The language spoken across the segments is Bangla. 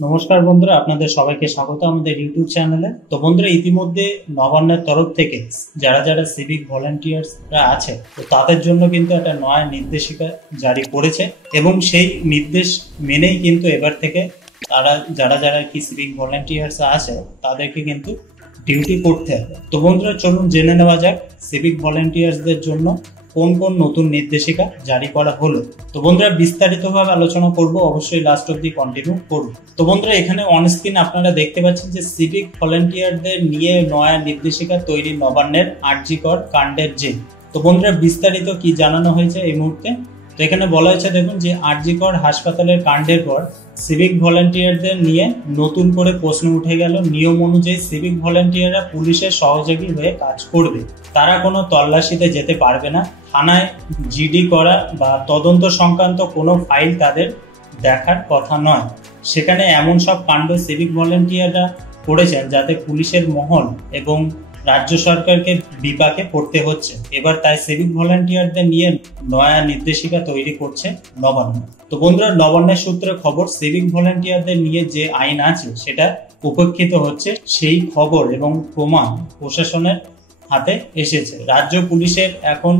নমস্কার বন্ধুরা, আপনাদের সবাইকে স্বাগত আমাদের ইউটিউব চ্যানেলে। তো বন্ধুরা, ইতিমধ্যে নবান্নের তরফ থেকে যারা যারা সিভিক ভলেন্টিয়ার্সরা আছে, তো তাদের জন্য কিন্তু একটা নয়া নির্দেশিকা জারি করেছে এবং সেই নির্দেশ মেনেই কিন্তু এবার থেকে তারা যারা যারা কি সিভিক ভলেন্টিয়ার্স আছে তাদেরকে কিন্তু ডিউটি করতে হবে। তো বন্ধুরা, চলুন জেনে নেওয়া যাক সিভিক ভলেন্টিয়ার্সদের জন্য কোন কোন নতুন নির্দেশিকা জারি করা হলো। তো বন্ধুরা, বিস্তারিতভাবে আলোচনা করব, অবশ্যই লাস্ট অব্দি কন্টিনিউ করব। তো বন্ধুরা, এখানে অন স্ক্রিন আপনারা দেখতে পাচ্ছেন যে সিভিক ভলেন্টিয়ারদের নিয়ে নয়া নির্দেশিকা তৈরি নবান্নের আরজিকর কাণ্ডের জের। তো বন্ধুরা, বিস্তারিত কি জানানো হয়েছে এই মুহূর্তে। তো এখানে বলা হয়েছে, দেখুন যে আরজিকর হাসপাতালের কাণ্ডের পর সিভিক ভলেন্টিয়ারদের নিয়ে নতুন করে প্রশ্ন উঠে গেল। নিয়ম অনুযায়ী সিভিক ভলেন্টিয়াররা পুলিশের সহযোগী হয়ে কাজ করবে। তারা কোনো তল্লাশিতে যেতে পারবে না। থানায় জিডি করা বা তদন্ত সংক্রান্ত কোনো ফাইল তাদের দেখার কথা নয়। সেখানে এমন সব কাণ্ড সিভিক ভলেন্টিয়াররা করেছেন যাতে পুলিশের মহল এবং রাজ্য সরকারকে বিপাকে পড়তে হচ্ছে। এবার তাই সিভিক ভলেন্টিয়ারদের নিয়ে নয়া নির্দেশিকা তৈরি করছে নবান্ন। তো বন্ধুরা, নবান্নের সূত্রে খবর, সিভিক ভলেন্টিয়ারদের নিয়ে যে আইন আছে সেটা উপেক্ষিত হচ্ছে। সেই খবর এবং প্রমাণ প্রশাসনের হাতে এসেছে। রাজ্য পুলিশের এখন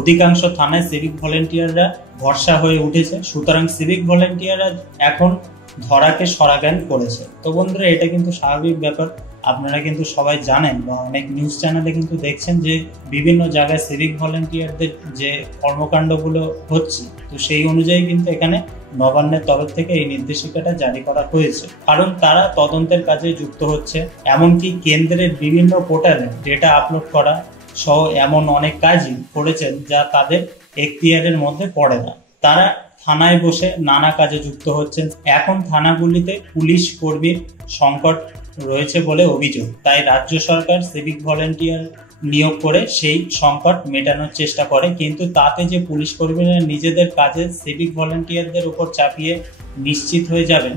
অধিকাংশ থানায় সিভিক ভলেন্টিয়াররা ভরসা হয়ে উঠেছে। সুতরাং সিভিক ভলেন্টিয়াররা এখন ধরাকে সরাজ্ঞান করেছে। তো বন্ধুরা, এটা কিন্তু স্বাভাবিক ব্যাপার। আপনারা কিন্তু সবাই জানেন বা অনেক নিউজ চ্যানেলে কিন্তু দেখছেন যে বিভিন্ন জায়গায় সিভিক ভলেন্টিয়ারদের যে কর্মকাণ্ডগুলো হচ্ছে, তো সেই অনুযায়ী কিন্তু এখানে নবান্নের তরফ থেকে এই নির্দেশিকাটা জারি করা হয়েছে। কারণ তারা তদন্তের কাজে যুক্ত হচ্ছে, এমনকি কেন্দ্রের বিভিন্ন পোর্টালে ডেটা আপলোড করা সহ এমন অনেক কাজই করেছেন যা তাদের এখতিয়ারের মধ্যে পড়ে না। তারা থানায় বসে নানা কাজে যুক্ত হচ্ছেন। এখন থানাগুলিতে পুলিশ কর্মীর সংকট রয়েছে বলে অভিযোগ। তাই রাজ্য সরকার সিভিক ভলেন্টিয়ার নিয়োগ করে সেই সংকট মেটানোর চেষ্টা করে, কিন্তু তাতে যে পুলিশ কর্মীরা নিজেদের কাজে সিভিক ভলেন্টিয়ারদের উপর চাপিয়ে নিশ্চিত হয়ে যাবেন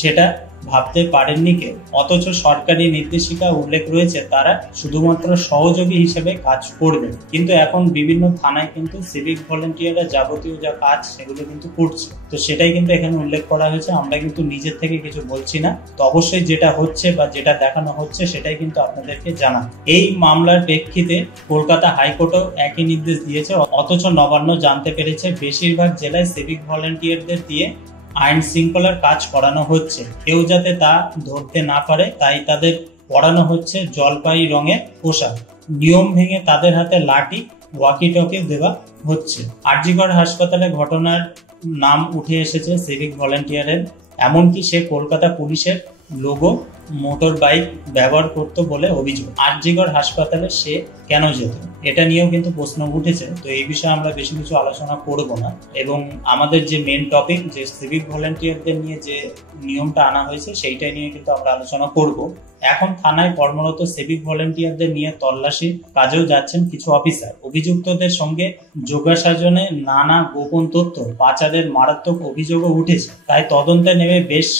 সেটা ভাবতে পারেননি কেউ। অথচ সরকারি নির্দেশিকা উল্লেখ রয়েছে তারা শুধুমাত্র সহযোগী হিসেবে কাজ করবে। কিন্তু এখন বিভিন্ন থানায় কিন্তু সিভিক ভলেন্টিয়াররা যাবতীয় যা কাজ সেগুলো কিন্তু করছে। তো সেটাই কিন্তু এখানে উল্লেখ করা হয়েছে। আমরা কিন্তু নিজের থেকে কিছু বলছি না। তো অবশ্যই যেটা হচ্ছে বা যেটা দেখানো হচ্ছে সেটাই কিন্তু আপনাদেরকে জানা। এই মামলার প্রেক্ষিতে কলকাতা হাইকোর্টও একই নির্দেশ দিয়েছে। অথচ নবান্ন জানতে পেরেছে বেশিরভাগ জেলায় সিভিক ভলেন্টিয়ারদের দিয়ে আইন শৃঙ্খলার কাজ করানো হচ্ছে। কেউ যাতে তা ধরতে না পারে তাই তাদের পরানো হচ্ছে জলপাই রঙের পোশাক। নিয়ম ভেঙে তাদের হাতে লাঠি, ওয়াকি টকি দেওয়া হচ্ছে। আরজিকর হাসপাতালে ঘটনার নাম উঠে এসেছে সিভিক ভলেন্টিয়ারের। এমনকি সে কলকাতা পুলিশের লোগো মোটর বাইক ব্যবহার করতো বলে অভিযোগ। আরজিকর হাসপাতালে সে কেন যেত, এটা নিয়েও কিন্তু প্রশ্ন উঠেছে। তো এই বিষয়ে আমরা বেশি কিছু আলোচনা করব না এবং আমাদের যে মেন টপিক, যে সিভিক ভলেন্টিয়ারদের নিয়ে যে নিয়মটা আনা হয়েছে সেইটাই নিয়ে কিন্তু আমরা আলোচনা করব। এখন থানায় কর্মরত সিভিক ভলেন্টিয়ারদের নিয়ে তল্লাশি কাজেও যাচ্ছেন কিছু অফিসার। অভিযুক্তদের সঙ্গে যোগাসাজনে নানা গোপন তথ্য পাচারের মারাত্মক অভিযোগও উঠেছে। তাই তদন্তে নেমে বেশ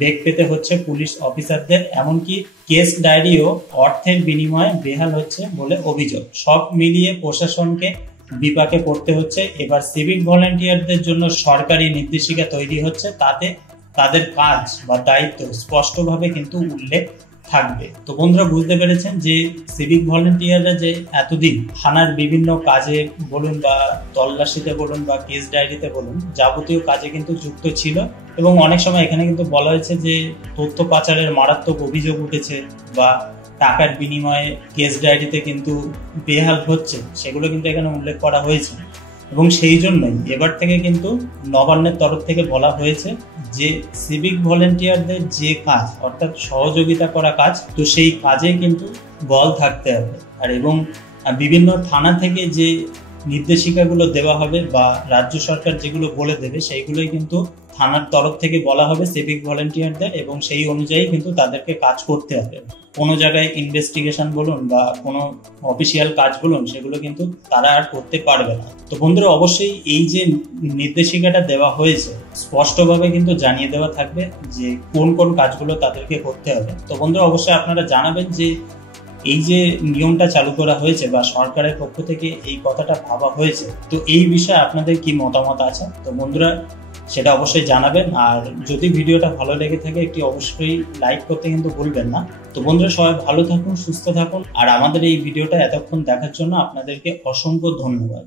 বেগ পেতে হচ্ছে পুলিশ অফিসারদের। এমনকি কেস ডায়েরিও অর্থের বিনিময়ে বেহাল হচ্ছে বলে অভিযোগ। সব মিলিয়ে প্রশাসনকে বিপাকে পড়তে হচ্ছে। এবার সিভিক ভলেন্টিয়ারদের জন্য সরকারি নির্দেশিকা তৈরি হচ্ছে, তাতে তাদের কাজ বা দায়িত্ব স্পষ্টভাবে কিন্তু উল্লেখ থাকবে। তো বন্ধুরা, বুঝতে পেরেছেন যে সিভিক ভলেন্টিয়াররা যে এতদিন থানার বিভিন্ন কাজে বলুন বা তল্লাশিতে বলুন বা কেস ডায়েরিতে বলুন, যাবতীয় কাজে কিন্তু যুক্ত ছিল এবং অনেক সময় এখানে কিন্তু বলা হয়েছে যে তথ্য পাচারের মারাত্মক অভিযোগ উঠেছে বা টাকার বিনিময়ে কেস ডায়েরিতে কিন্তু বেহাল হচ্ছে, সেগুলো কিন্তু এখানে উল্লেখ করা হয়েছে। এবং সেই জন্যই এবার থেকে কিন্তু নবান্নের তরফ থেকে বলা হয়েছে যে সিভিক ভলেন্টিয়ারদের যে কাজ, অর্থাৎ সহযোগিতা করা কাজ, তো সেই কাজে কিন্তু বল থাকতে হবে। আর এবং বিভিন্ন থানা থেকে যে নির্দেশিকাগুলো দেওয়া হবে বা রাজ্য সরকার যেগুলো বলে দেবে সেইগুলোই কিন্তু থানার তরফ থেকে বলা হবে সিভিক ভলেন্টিয়ারদের এবং সেই অনুযায়ী কিন্তু তাদেরকে কাজ করতে হবে। কোনো জায়গায় ইনভেস্টিগেশন বলুন বা কোনো অফিসিয়াল কাজ বলুন, সেগুলো কিন্তু তারা আর করতে পারবে না। তো বন্ধুরা, অবশ্যই এই যে নির্দেশিকাটা দেওয়া হয়েছে স্পষ্টভাবে কিন্তু জানিয়ে দেওয়া থাকবে যে কোন কোন কাজগুলো তাদেরকে করতে হবে। তো বন্ধুরা, অবশ্যই আপনারা জানাবেন যে এই যে নিয়মটা চালু করা হয়েছে বা সরকারের পক্ষ থেকে এই কথাটা ভাবা হয়েছে, তো এই বিষয়ে আপনাদের কি মতামত আছে। তো বন্ধুরা, সেটা অবশ্যই জানাবেন। আর যদি ভিডিওটা ভালো লেগে থাকে একটি অবশ্যই লাইক করতে কিন্তু ভুলবেন না। তো বন্ধুরা, সবাই ভালো থাকুন, সুস্থ থাকুন, আর আমাদের এই ভিডিওটা এতক্ষণ দেখার জন্য আপনাদেরকে অসংখ্য ধন্যবাদ।